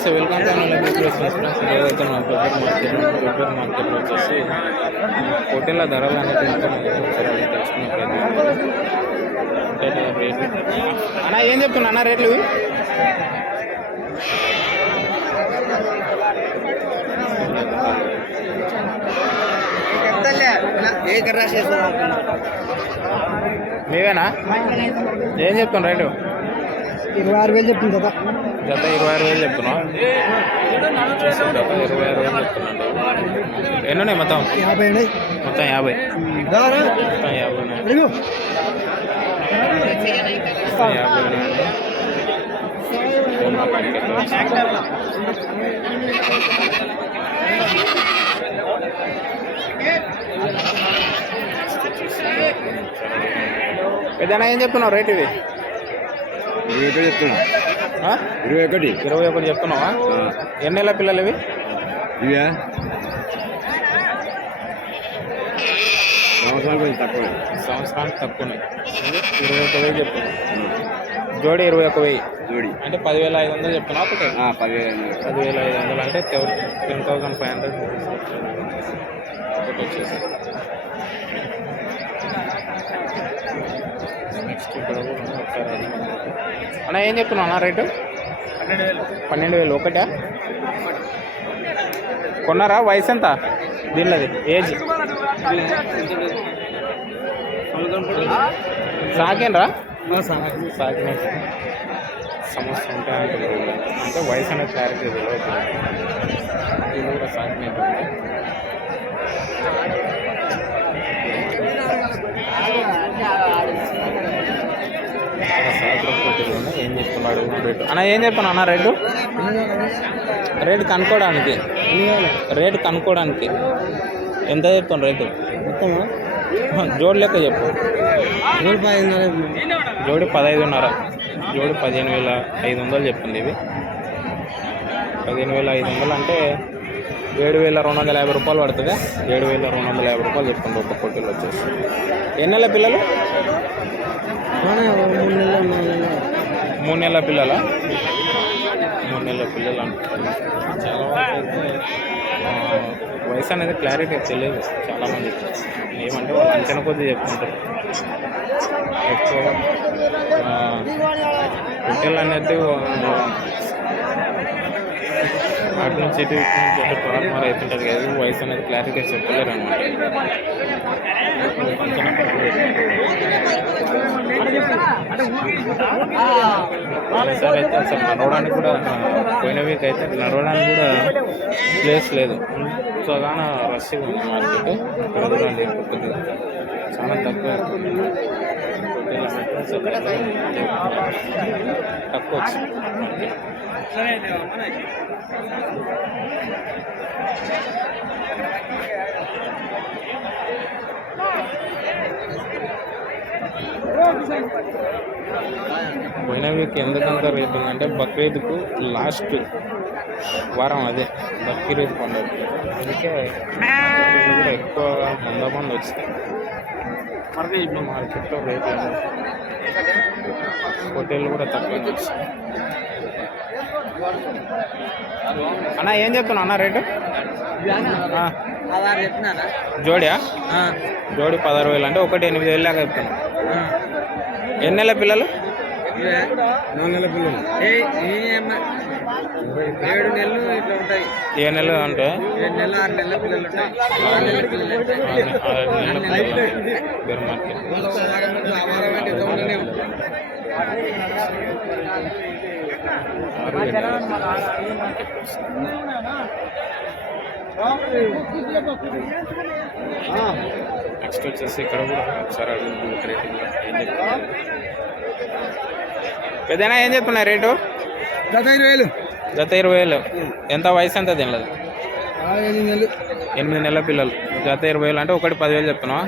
నమస్తే welcome to మన friends ఏదైతే మన పెబ్బర్ మార్కెట్ మార్కెట్లో వచ్చేసి హోటళ్ళ ధరలు అనేది తెలుసుకునే ప్రయత్నం అంటే రేట్లు అన్న ఏం చెప్తున్నా అన్న రేట్లు? మీవేనా ఏం చెప్తున్నా రేటు ఇరవై ఆరు వేలు చెప్తుంది కదా జత ఇరవై ఆరు వేలు చెప్తున్నావు? జత ఇరవై ఆరు వేలు చెప్తున్నాడు ఎన్ని ఉన్నాయి. మొత్తం యాభై. అండి మొత్తం యాభై మొత్తం యాభై యాభై ఏదైనా ఏం చెప్తున్నావు రేట్ ఇది? ఇరవై ఒకటి చెప్తున్నా? ఇరవై ఒకటి. ఇరవై ఒకటి చెప్తున్నావా? ఎన్ని నెలల పిల్లలు ఇవి? ఇవే? సంవత్సరాలు కొంచెం తక్కువ. సంవత్సరానికి తక్కువనే. ఇరవై ఒక వెయ్యి చెప్తున్నావు జోడి ఇరవై ఒక వెయ్యి. జోడి. అంటే పదివేల ఐదు వందలు చెప్తున్నావు ఒకటి? పదివేలు పదివేల ఐదు వందలు అంటే టెన్ థౌసండ్ ఫైవ్ హండ్రెడ్ ఒకటి వచ్చేసి. నెక్స్ట్ ఇక్కడ. ఒకసారి అన్న ఏం చెప్తున్నావు అన్న రేటు? పన్నెండు వేలు పన్నెండు వేలు ఒకటా? కొన్నారా? వయసు ఎంత? దీనిలోది ఏజ్? సాకేనరా సాకిన సమస్య ఉంటాయంటే అంటే వయసు అనేది క్లారిటీ తెలియదు కూడా ఉన్నాయి. ఏం చెప్తున్నాడు? రేటు. అన్న ఏం చెప్పాను అన్న రేటు? రేటు కనుక్కోవడానికి. రేటు కనుక్కోవడానికి. ఎంత చెప్తాను రేటు మొత్తమా? జోడి లెక్క చెప్పు. నూరు పదిన్నర జోడి పదహైదున్నర. జోడి పదిహేను వేల ఐదు వందలు చెప్తుంది ఇవి. పదిహేను వేల ఐదు వందలు అంటే ఏడు వేల రెండు వందల యాభై రూపాయలు పడుతుంది. ఏడు వేల రెండు వందల యాభై రూపాయలు చెప్తుంది ఒక పొట్టేలు వచ్చేసి. ఎన్ని నెలల పిల్లలు? మూడు నెలలు పిల్లల? మూడు నెలల పిల్లలు అంటున్నారు. చాలా వరకు అయితే ఆ, వయసు అనేది క్లారిటీ తెలియదు చాలామంది ఏమంటే వాళ్ళు అంచనా కొద్దీ చెప్తుంటారు. ఎక్కువ హోటల్ అనేది అటు నుంచి ఇటు ఇటు నుంచి అటు ట్రాన్స్ఫర్ అవుతుంటుంది కదా వయసు అనేది క్లారిటీ చెప్పలేరు అనమాట సార్ అయితే అసలు నడవడానికి కూడా పోయిన వీక్ అయితే నడవడానికి కూడా ప్లేస్ లేదు. సో కానీ రష్గా ఉంది మార్కెట్ ఇక్కడ కొద్దిగా చాలా తక్కువ. తక్కువ వచ్చింది. పోయిన వీక్ ఎందుకంత రేట్ ఉందంటే బక్రీద్కు లాస్ట్ వారం అదే బక్రీద్ పండుగ. అందుకే కూడా ఎక్కువగా వంద మంది మరి ఇప్పుడు మార్కెట్లో రేట్ హోటళ్ళు కూడా తక్కువ వచ్చినాయి అన్న ఏం చెప్తున్నా అన్న రేటు? జోడియా? జోడి పదహారు వేలు అంటే ఒకటి ఎనిమిది వేలు దాకా చెప్తాను ఎన్ని నెలల పిల్లలు. నాలుగు నెలల పిల్లలు ఏడు నెలలు ఇట్లా ఉంటాయి. ఏ నెలలు అంటే? ఏడు నెలలు ఆరు నెలల పిల్లలు ఉంటాయి. ఆరు నెలల పిల్లలు బేర్ మార్కెట్. ఆరు ఏడు నెలలు. నెక్స్ట్ వచ్చేసి ఇక్కడ కూడా ఒకసారి ఏం చెప్తున్నారు? పెద్దనా ఏం చెప్తున్నా రేటు? గత ఇరవై వేలు జత ఇరవై వేలు ఎంత వయసు ఎంత తినలేదు ఎనిమిది నెలలు. పిల్లలు. జత ఇరవై వేలు అంటే ఒకటి పదివేలు చెప్తున్నావా?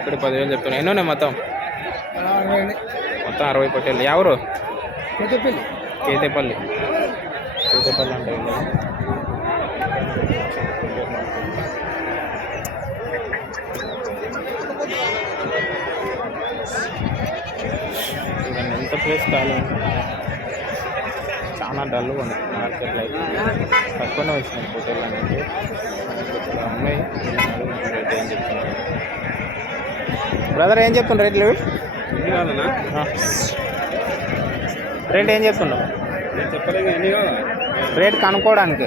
ఒకటి పదివేలు చెప్తున్నా ఎన్ని ఉన్నాయి మొత్తం? మొత్తం అరవై పట్టేళ్ళు. ఎవరు? కేతేపల్లి. కేతేపల్లి. అంటే ఎంత ప్లేస్ ఉంది. చాలా డల్గా ఉంది. మార్కెట్లో అయితే తక్కువనే వచ్చినాయి పొట్టేళ్ళు అనేది ఉన్నాయి. రేట్ ఏం చెప్తున్నారు బ్రదర్ ఏం చెప్తున్నారు రేట్లు. రేట్ ఏం చెప్తున్నావు రేట్ కనుక్కోవడానికి.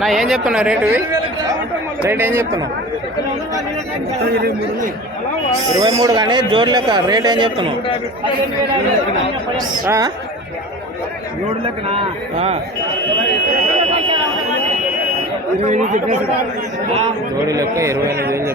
నా ఏం చెప్తున్నావు రేటు? రేట్ ఏం చెప్తున్నావు ఇరవై మూడు కానీ జోడు లెక్క రేట్ ఏం చెప్తున్నావు. జోడి లెక్క ఇరవై ఎనిమిది వేలు.